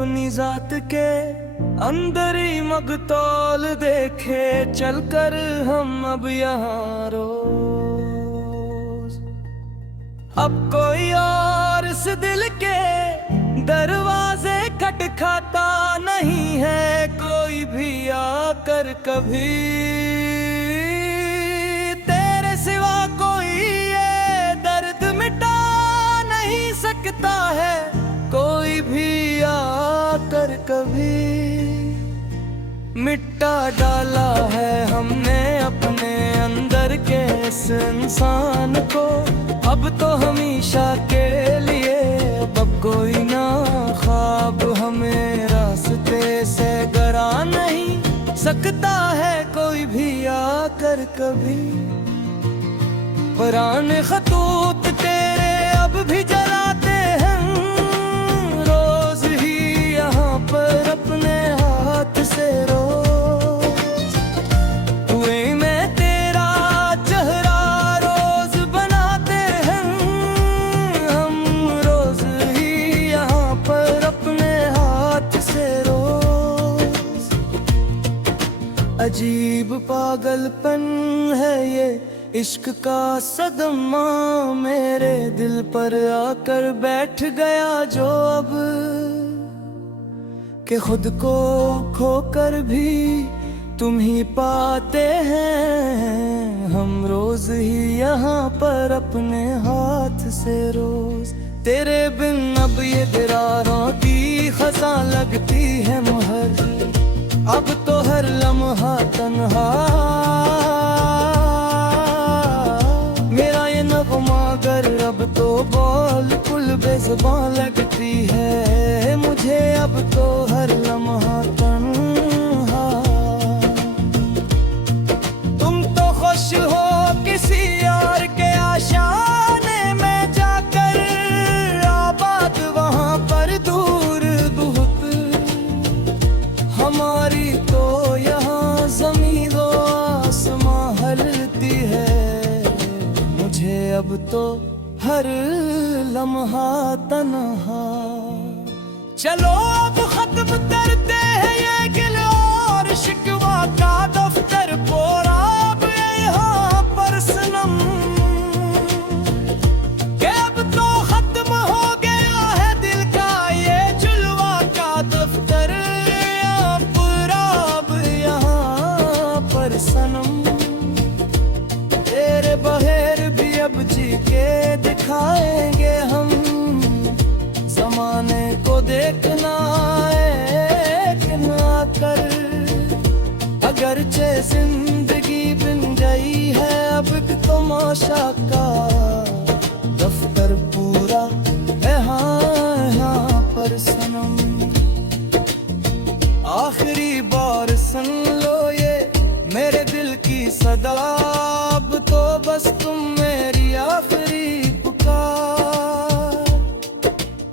अपनी जात के अंदर ही मगतौल देखे चलकर हम अब यहाँ रोज। अब कोई और इस दिल के दरवाजे खटखटाता नहीं है कोई भी आकर कभी। तेरे सिवा कोई ये दर्द मिटा नहीं सकता है कोई भी आकर कभी। मिटा डाला है हमने अपने अंदर के इस इंसान को, अब तो हमेशा के लिए। अब कोई ना ख्वाब हमें रास्ते से गरा नहीं सकता है कोई भी आकर कभी। पुराने खतूत तेरे अब भी जलाते हैं रोज ही यहाँ पर अपने हाथ से रोज। हुए मैं तेरा चेहरा रोज बनाते हैं हम रोज ही यहाँ पर अपने हाथ से रोज। अजीब पागलपन है ये इश्क का सदमा मेरे दिल पर आकर बैठ गया जो अब कि खुद को खोकर भी तुम ही पाते हैं हम रोज ही यहाँ पर अपने हाथ से रोज। तेरे बिन अब ये दरारों की खज़ां लगती है मुहर, अब तो हर लम्हा तन्हा मेरा ये नग़मा गर अब तो बोल कुल बेज़ुबां लगती है मुझे अब तो हर लम्हा तन्हा। तुम तो खुश हो किसी और के आशाने में जाकर, आबाद वहाँ पर दूर बहुत। हमारी तो यहाँ ज़मीन व आसमां हलती है मुझे अब तो हर लम्हा तन्हा। चलो अब खत्म करते हैं ये गिला और शिकवा का दफ्तर पूरा अब यहाँ पर सनम। कि अब तो खत्म हो गया है दिल का ये जुलवा का दफ्तर पूरा अब यहाँ पर सनम। तेरे बगैर भी अब जी के दिखाएंगे हम ज़माने को देखना एक ना कर। अगरचे जिंदगी बिन गई है अब एक तमाशा का दफ्तर पूरा है यहाँ पर सनम। आखिरी बार सुन लो ये मेरे दिल की सदा, अब तो बस तुम मेरी आखिरी पुकार।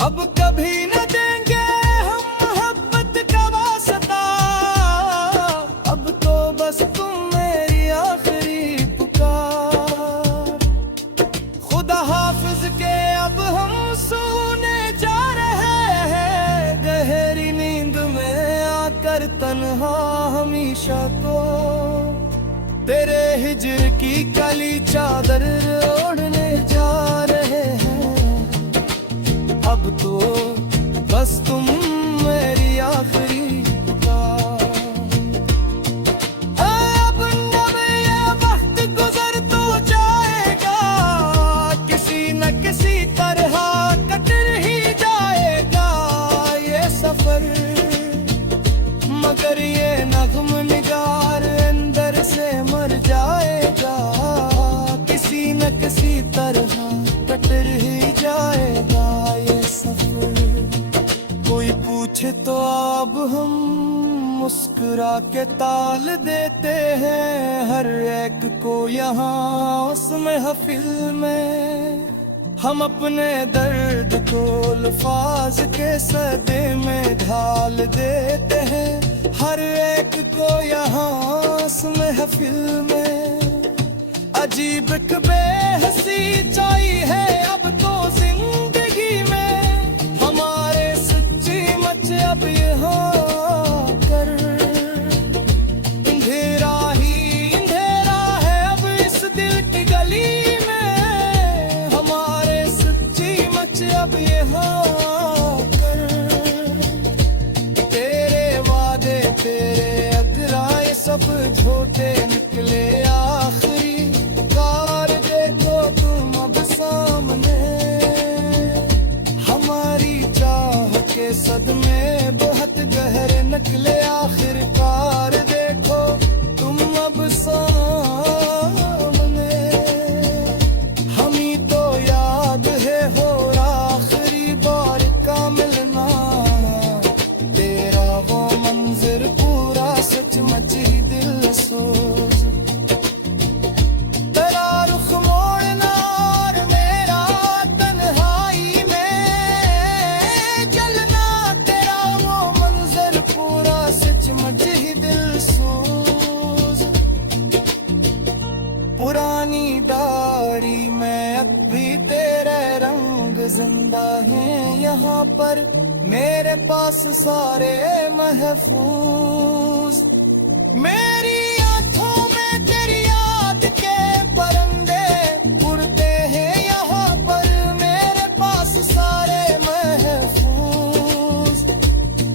अब कभी न देंगे हम मोहब्बत का वास्ता, अब तो बस तुम मेरी आखिरी पुकार। खुदा हाफिज के अब हम सोने जा रहे हैं गहरी नींद में आकर तन्हा हमेशा को। तेरे हिज्र की काली चादर ओढ़ने जा रहे हैं अब तो बस तुम मेरी आखिरी पुकार। अब जब ये वक्त गुजर तो जाएगा किसी न किसी तरह कट ही जाएगा ये सफर। मगर ये नग़्म निगार अंदर से मर जाएगा किसी न किसी तरह कट ही जाएगा ये सफर। कोई पूछे तो अब हम मुस्कुरा के ताल देते हैं हर एक को यहाँ उस महफिल में। हम अपने दर्द को अल्फाज के सदे में ढाल देते हैं हर एक को यहाँ उस महफिल में। अजीब एक बेहसी चाहिए है अब तो जिंदगी में हमारे सच्ची मच अब सब झूठे निकले आखिरी कार देखो तुम अब सामने, हमारी चाह के सदमे बहुत गहरे निकले आखिरकार देखो तुम अब सामने, हमें तो याद है हो आखिरी बार का मिलना, तेरा वो मंजर पूरा सचमुच ही दिल सोज, तेरा रुख मोड़ना और मेरा तन्हाई में जलना, तेरा वो मंजर पूरा सचमुच ही दिल सोज, पुरानी दाढ़ी में अब भी तेरे रंग जिंदा हैं यहाँ पर, मेरे पास सारे महफूज, मेरी आंखों में तेरी याद के परिंदे उड़ते हैं यहाँ पर, मेरे पास सारे महफूज,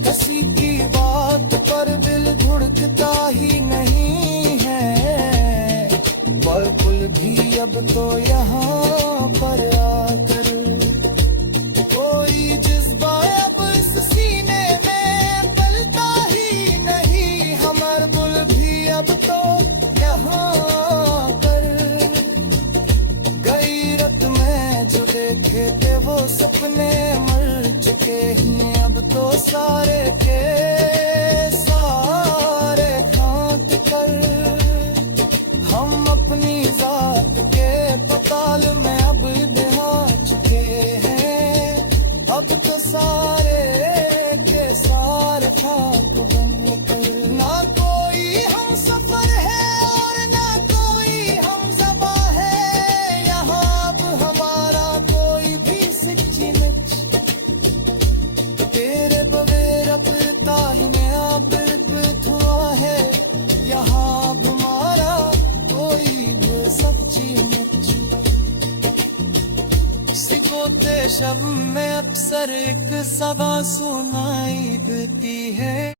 किसी की बात पर दिल धुड़कता ही नहीं है, बिल्कुल भी अब तो यहाँ पर आकर कोई जज्बा अब इस सीने में पलता ही नहीं, हमार बुल भी अब तो यहाँ पर, गई रात में जो देखे थे वो सपने मर चुके हैं अब तो सारे के सारे खाक कर, हम अपनी जात के पताल में अब दहा चुके हैं, अब तो सारे के सारे खाक बन कर, ना कोई हम सफर है और ना कोई हम ज़बा है, यहाँ अब हमारा कोई भी सच्ची मिच, तेरे बगैर अपरता ही नया बिल्ब हुआ है, यहाँ अब हमारा कोई भी सच्ची मिच, सिकोते शब में अक्सर एक सदा सुनाई देती है।